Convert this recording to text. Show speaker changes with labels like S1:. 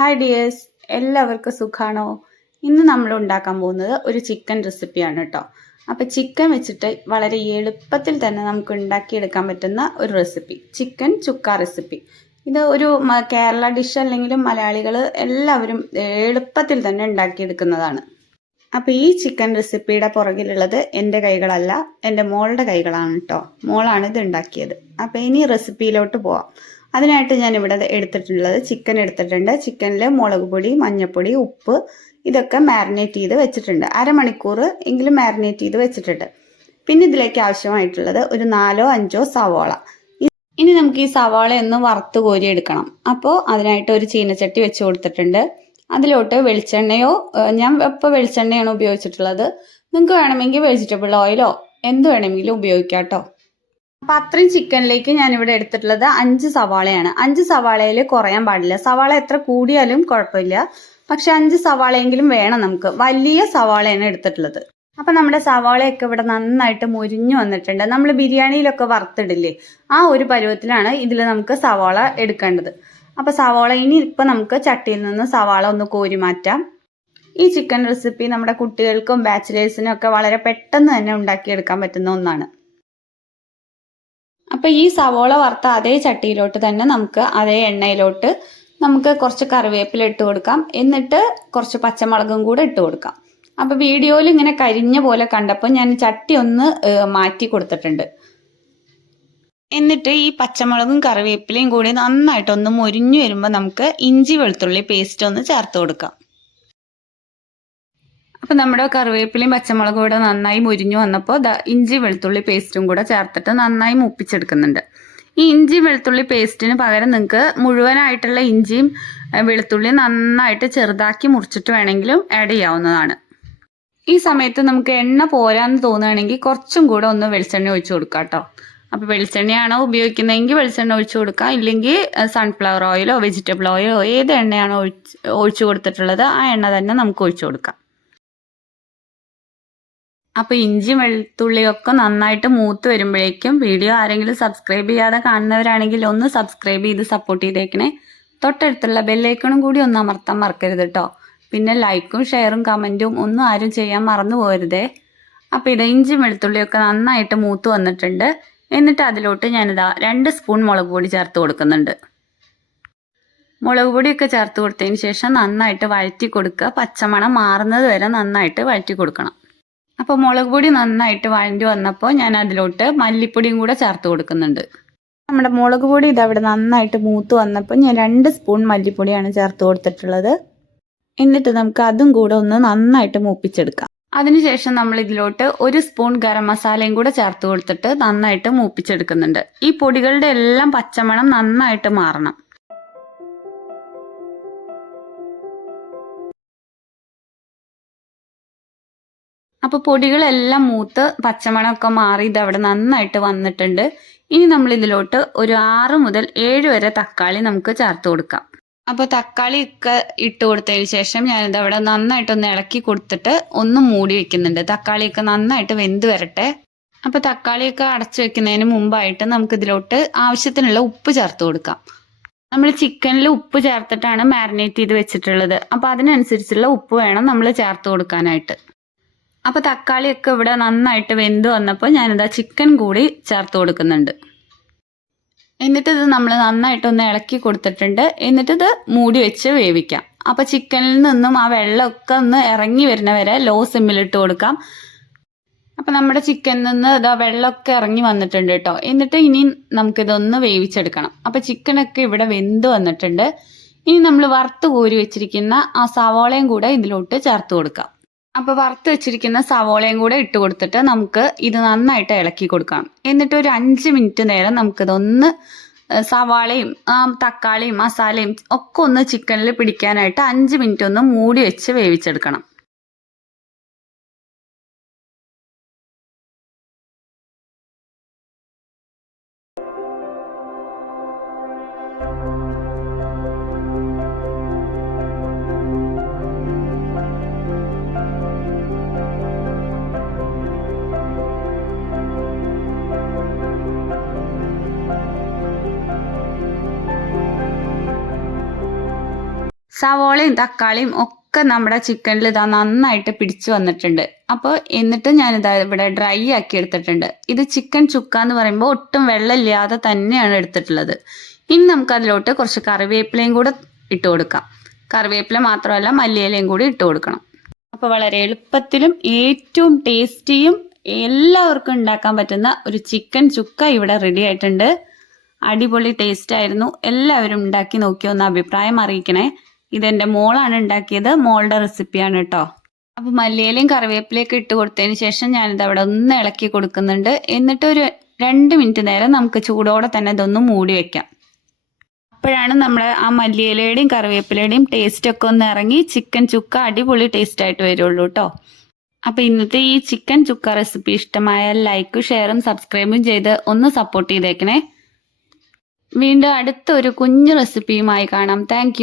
S1: Hi dears എല്ലാവർക്കും സുഖാണോ? ഇന്ന് നമ്മൾ ഉണ്ടാക്കാൻ പോകുന്നത് ഒരു ചിക്കൻ റെസിപ്പിയാണ് കേട്ടോ അപ്പോൾ ചിക്കൻ വെച്ചിട്ട് വളരെ എളുപ്പത്തിൽ തന്നെ നമുക്ക് ഉണ്ടാക്കിയെടുക്കാൻ പറ്റുന്ന ഒരു റെസിപ്പി ചിക്കൻ ചുക്ക റെസിപ്പി ഇത് ഒരു കേരള ഡിഷ് അല്ലെങ്കിലും മലയാളികൾ എല്ലാവരും എളുപ്പത്തിൽ തന്നെ ഉണ്ടാക്കിയെടുക്കുന്നതാണ്. അപ്പോൾ ഈ ചിക്കൻ റെസിപ്പിയുടെ പുറകിലുള്ളത് എന്റെ കൈകളല്ല എന്റെ മോളുടെ കൈകളാണ് കേട്ടോ മോളാണ് ഇത് ഉണ്ടാക്കിയത്. അപ്പോൾ ഇനി റെസിപ്പിയിലോട്ട് പോവാം. അതിനായിട്ട് ഞാൻ ഇവിടെ എടുത്തിട്ടുള്ളത് ചിക്കൻ എടുത്തിട്ടുണ്ട്. ചിക്കനിൽ മുളക് പൊടി മഞ്ഞൾപ്പൊടി ഉപ്പ് ഇതൊക്കെ മാരിനേറ്റ് ചെയ്ത് വെച്ചിട്ടുണ്ട്. അരമണിക്കൂർ എങ്കിലും മാരിനേറ്റ് ചെയ്ത് വെച്ചിട്ടുണ്ട്. പിന്നെ ഇതിലേക്ക് ആവശ്യമായിട്ടുള്ളത് ഒരു നാലോ അഞ്ചോ സവോള. ഇനി നമുക്ക് ഈ സവാള ഒന്ന് വറുത്ത് കോരി എടുക്കണം. അപ്പോൾ അതിനായിട്ട് ഒരു ചീനച്ചട്ടി വെച്ച് കൊടുത്തിട്ടുണ്ട്. അതിലോട്ട് വെളിച്ചെണ്ണയോ ഞാൻ ഇപ്പോൾ വെളിച്ചെണ്ണയാണ് ഉപയോഗിച്ചിട്ടുള്ളത്. നിങ്ങൾക്ക് വേണമെങ്കിൽ വെജിറ്റബിൾ ഓയിലോ എന്ത് വേണമെങ്കിലും ഉപയോഗിക്കാം കേട്ടോ അപ്പം അത്രയും ചിക്കനിലേക്ക് ഞാൻ ഞാനിവിടെ എടുത്തിട്ടുള്ളത് അഞ്ച് സവാളയാണ്. അഞ്ച് സവാളയിൽ കുറയാൻ പാടില്ല. സവാള എത്ര കൂടിയാലും കുഴപ്പമില്ല. പക്ഷെ അഞ്ച് സവാളയെങ്കിലും വേണം നമുക്ക്. വലിയ സവാളയാണ് എടുത്തിട്ടുള്ളത്. അപ്പം നമ്മുടെ സവാളയൊക്കെ ഇവിടെ നന്നായിട്ട് മുരിഞ്ഞു വന്നിട്ടുണ്ട്. നമ്മൾ ബിരിയാണിയിലൊക്കെ വറുത്തിടില്ലേ? ആ ഒരു പരുവത്തിലാണ് ഇതിൽ നമുക്ക് സവാള എടുക്കേണ്ടത്. അപ്പോൾ സവാള ഇനി ഇപ്പം നമുക്ക് ചട്ടിയിൽ നിന്ന് സവാള ഒന്ന് കോരി മാറ്റാം. ഈ ചിക്കൻ റെസിപ്പി നമ്മുടെ കുട്ടികൾക്കും ബാച്ചിലേഴ്സിനും ഒക്കെ വളരെ പെട്ടെന്ന് തന്നെ ഉണ്ടാക്കിയെടുക്കാൻ പറ്റുന്ന ഒന്നാണ്. അപ്പൊ ഈ സവോള വറുത്ത അതേ ചട്ടിയിലോട്ട് തന്നെ നമുക്ക് അതേ എണ്ണയിലോട്ട് നമുക്ക് കുറച്ച് കറിവേപ്പില ഇട്ട് കൊടുക്കാം. എന്നിട്ട് കുറച്ച് പച്ചമുളകും കൂടെ ഇട്ട് കൊടുക്കാം. അപ്പൊ വീഡിയോയിൽ ഇങ്ങനെ കരിഞ്ഞ പോലെ കണ്ടപ്പോൾ ഞാൻ ചട്ടി ഒന്ന് മാറ്റി കൊടുത്തിട്ടുണ്ട്. എന്നിട്ട് ഈ പച്ചമുളകും കറിവേപ്പിലയും കൂടി നന്നായിട്ടൊന്ന് മുരിഞ്ഞു വരുമ്പോൾ നമുക്ക് ഇഞ്ചി വെളുത്തുള്ളി പേസ്റ്റ് ഒന്ന് ചേർത്ത് കൊടുക്കാം. അപ്പം നമ്മുടെ കറിവേപ്പിലയും പച്ചമുളകും കൂടെ നന്നായി മുരിഞ്ഞു വന്നപ്പോൾ ഇഞ്ചി വെളുത്തുള്ളി പേസ്റ്റും കൂടെ ചേർത്തിട്ട് നന്നായി മൂപ്പിച്ചെടുക്കുന്നുണ്ട്. ഈ ഇഞ്ചി വെളുത്തുള്ളി പേസ്റ്റിന് പകരം നിങ്ങൾക്ക് മുഴുവനായിട്ടുള്ള ഇഞ്ചിയും വെളുത്തുള്ളി വെളുത്തുള്ളിയും നന്നായിട്ട് ചെറുതാക്കി മുറിച്ചിട്ട് വേണമെങ്കിലും ആഡ് ചെയ്യാവുന്നതാണ്. ഈ സമയത്ത് നമുക്ക് എണ്ണ പോരാന്ന് തോന്നുകയാണെങ്കിൽ കുറച്ചും കൂടെ ഒന്ന് വെളിച്ചെണ്ണ ഒഴിച്ചു കൊടുക്കാം കേട്ടോ. അപ്പോൾ വെളിച്ചെണ്ണയാണോ ഉപയോഗിക്കുന്നതെങ്കിൽ വെളിച്ചെണ്ണ ഒഴിച്ചു കൊടുക്കാം. ഇല്ലെങ്കിൽ സൺഫ്ലവർ ഓയിലോ വെജിറ്റബിൾ ഓയിലോ ഏത് എണ്ണയാണോ ഒഴിച്ച് ഒഴിച്ചു കൊടുത്തിട്ടുള്ളത് ആ എണ്ണ തന്നെ നമുക്ക് ഒഴിച്ചു കൊടുക്കാം. അപ്പോൾ ഇഞ്ചി വെളുത്തുള്ളിയൊക്കെ നന്നായിട്ട് മൂത്ത് വരുമ്പോഴേക്കും വീഡിയോ ആരെങ്കിലും സബ്സ്ക്രൈബ് ചെയ്യാതെ കാണുന്നവരാണെങ്കിൽ ഒന്ന് സബ്സ്ക്രൈബ് ചെയ്ത് സപ്പോർട്ട് ചെയ്തേക്കണേ. തൊട്ടടുത്തുള്ള ബെല്ലൈക്കണും കൂടി ഒന്ന് അമർത്താൻ മറക്കരുത് കേട്ടോ പിന്നെ ലൈക്കും ഷെയറും കമന്റും ഒന്നും ആരും ചെയ്യാൻ മറന്നു പോരുതേ അപ്പോൾ ഇത് ഇഞ്ചി വെളുത്തുള്ളിയൊക്കെ നന്നായിട്ട് മൂത്ത് വന്നിട്ടുണ്ട്. എന്നിട്ട് അതിലോട്ട് ഞാനിതാ രണ്ട് സ്പൂൺ മുളക് പൊടി ചേർത്ത് കൊടുക്കുന്നുണ്ട്. മുളക് പൊടിയൊക്കെ ചേർത്ത് കൊടുത്തതിന് ശേഷം നന്നായിട്ട് വഴറ്റി കൊടുക്കുക. പച്ചമണം മാറുന്നത് വരെ നന്നായിട്ട് വഴറ്റി കൊടുക്കണം. അപ്പോൾ മുളക് പൊടി നന്നായിട്ട് വഴണ്ടി വന്നപ്പോൾ ഞാൻ അതിലോട്ട് മല്ലിപ്പൊടിയും കൂടെ ചേർത്ത് കൊടുക്കുന്നുണ്ട്. നമ്മുടെ മുളക് പൊടി ഇതവിടെ നന്നായിട്ട് മൂത്ത് വന്നപ്പോൾ ഞാൻ രണ്ട് സ്പൂൺ മല്ലിപ്പൊടിയാണ് ചേർത്ത് കൊടുത്തിട്ടുള്ളത്. എന്നിട്ട് നമുക്ക് അതും കൂടെ ഒന്ന് നന്നായിട്ട് മൂപ്പിച്ചെടുക്കാം. അതിനുശേഷം നമ്മൾ ഇതിലോട്ട് ഒരു സ്പൂൺ ഗരം മസാലയും കൂടെ ചേർത്ത് കൊടുത്തിട്ട് നന്നായിട്ട് മൂപ്പിച്ചെടുക്കുന്നുണ്ട്. ഈ പൊടികളുടെ എല്ലാം പച്ചമണം നന്നായിട്ട് മാറണം. അപ്പോൾ പൊടികളെല്ലാം മൂത്ത് പച്ചമണമൊക്കെ മാറി ഇത് അവിടെ നന്നായിട്ട് വന്നിട്ടുണ്ട്. ഇനി നമ്മൾ ഇതിലോട്ട് ഒരു ആറ് മുതൽ ഏഴ് വരെ തക്കാളി നമുക്ക് ചേർത്ത് കൊടുക്കാം. അപ്പോൾ തക്കാളി ഒക്കെ ഇട്ട് കൊടുത്തതിന് ശേഷം ഞാൻ ഞാനിത് അവിടെ നന്നായിട്ടൊന്ന് ഇളക്കി കൊടുത്തിട്ട് ഒന്ന് മൂടി വെക്കുന്നുണ്ട്. തക്കാളിയൊക്കെ നന്നായിട്ട് വെന്ത് വരട്ടെ. അപ്പോൾ തക്കാളിയൊക്കെ അടച്ചു വെക്കുന്നതിന് മുമ്പായിട്ട് നമുക്ക് ഇതിലോട്ട് ആവശ്യത്തിനുള്ള ഉപ്പ് ചേർത്ത് കൊടുക്കാം. നമ്മൾ ചിക്കനിൽ ഉപ്പ് ചേർത്തിട്ടാണ് മാരിനേറ്റ് ചെയ്ത് വെച്ചിട്ടുള്ളത്. അപ്പോൾ അതിനനുസരിച്ചുള്ള ഉപ്പ് വേണം നമ്മൾ ചേർത്ത് കൊടുക്കാനായിട്ട്. അപ്പോൾ തക്കാളിയൊക്കെ ഇവിടെ നന്നായിട്ട് വെന്ത് വന്നപ്പോൾ ഞാനിതാ ചിക്കൻ കൂടി ചേർത്ത് കൊടുക്കുന്നുണ്ട്. എന്നിട്ട് ഇത് നമ്മൾ നന്നായിട്ടൊന്ന് ഇളക്കി കൊടുത്തിട്ടുണ്ട്. എന്നിട്ട് ഇത് മൂടി വെച്ച് വേവിക്കാം. അപ്പോൾ ചിക്കനിൽ നിന്നും ആ വെള്ളമൊക്കെ ഒന്ന് ഇറങ്ങി വരുന്ന വരെ ലോ സിമ്മിലിട്ട് കൊടുക്കാം. അപ്പം നമ്മുടെ ചിക്കനിൽ നിന്ന് ഇതാ വെള്ളമൊക്കെ ഇറങ്ങി വന്നിട്ടുണ്ട് കേട്ടോ. എന്നിട്ട് ഇനി നമുക്കിതൊന്ന് വേവിച്ചെടുക്കണം. അപ്പം ചിക്കനൊക്കെ ഇവിടെ വെന്ത് വന്നിട്ടുണ്ട്. ഇനി നമ്മൾ വറുത്ത് കോരി വെച്ചിരിക്കുന്ന ആ സവാളയും കൂടെ ഇതിലോട്ട് ചേർത്ത് കൊടുക്കാം. അപ്പോൾ വറുത്ത് വെച്ചിരിക്കുന്ന സവോളയും കൂടെ ഇട്ട് കൊടുത്തിട്ട് നമുക്ക് ഇത് നന്നായിട്ട് ഇളക്കി കൊടുക്കാം. എന്നിട്ട് ഒരു അഞ്ച് മിനിറ്റ് നേരം നമുക്കിതൊന്ന് സവാളയും തക്കാളിയും മസാലയും ഒക്കെ ഒന്ന് ചിക്കനിൽ പിടിക്കാനായിട്ട് അഞ്ച് മിനിറ്റ് ഒന്ന് മൂടി വെച്ച് വേവിച്ചെടുക്കണം. സവോളയും തക്കാളിയും ഒക്കെ നമ്മുടെ ചിക്കനിൽ ഇതാ നന്നായിട്ട് പിടിച്ചു വന്നിട്ടുണ്ട്. അപ്പോൾ എന്നിട്ട് ഞാൻ ഞാനിതാ ഇവിടെ ഡ്രൈ ആക്കി എടുത്തിട്ടുണ്ട്. ഇത് ചിക്കൻ ചുക്ക എന്ന് പറയുമ്പോൾ ഒട്ടും വെള്ളമില്ലാതെ തന്നെയാണ് എടുത്തിട്ടുള്ളത്. ഇനി നമുക്ക് അതിലോട്ട് കുറച്ച് കറിവേപ്പിലയും കൂടെ ഇട്ട് കൊടുക്കാം. കറിവേപ്പില മാത്രമല്ല മല്ലിയിലയും കൂടി ഇട്ട് കൊടുക്കണം. അപ്പോൾ വളരെ എളുപ്പത്തിലും ഏറ്റവും ടേസ്റ്റിയും എല്ലാവർക്കും ഉണ്ടാക്കാൻ പറ്റുന്ന ഒരു ചിക്കൻ ചുക്ക ഇവിടെ റെഡി ആയിട്ടുണ്ട്. അടിപൊളി ടേസ്റ്റ് ആയിരുന്നു. എല്ലാവരും ഉണ്ടാക്കി നോക്കി ഒന്ന് അഭിപ്രായം അറിയിക്കണേ. ഇതെന്റെ മോളാണ് ഉണ്ടാക്കിയത്. മോളുടെ റെസിപ്പിയാണ് കേട്ടോ. അപ്പോൾ മല്ലിയിലയും കറിവേപ്പിലയൊക്കെ ഇട്ട് കൊടുത്തതിന് ശേഷം ഞാനിത് അവിടെ ഒന്ന് ഇളക്കി കൊടുക്കുന്നുണ്ട്. എന്നിട്ട് ഒരു രണ്ട് മിനിറ്റ് നേരം നമുക്ക് ചൂടോടെ തന്നെ ഇതൊന്ന് മൂടി വെക്കാം. അപ്പോഴാണ് നമ്മുടെ ആ മല്ലിയിലയുടെയും കറിവേപ്പിലയുടെയും ടേസ്റ്റ് ഒക്കെ ഒന്ന് ഇറങ്ങി ചിക്കൻ ചുക്ക അടിപൊളി ടേസ്റ്റ് ആയിട്ട് വരുള്ളൂ കേട്ടോ. അപ്പോൾ ഇന്നത്തെ ഈ ചിക്കൻ ചുക്ക റെസിപ്പി ഇഷ്ടമായാൽ ലൈക്കും ഷെയറും സബ്സ്ക്രൈബും ചെയ്ത് ഒന്ന് സപ്പോർട്ട് ചെയ്തേക്കണേ. വീണ്ടും അടുത്തൊരു കുഞ്ഞു റെസിപ്പിയുമായി കാണാം. താങ്ക്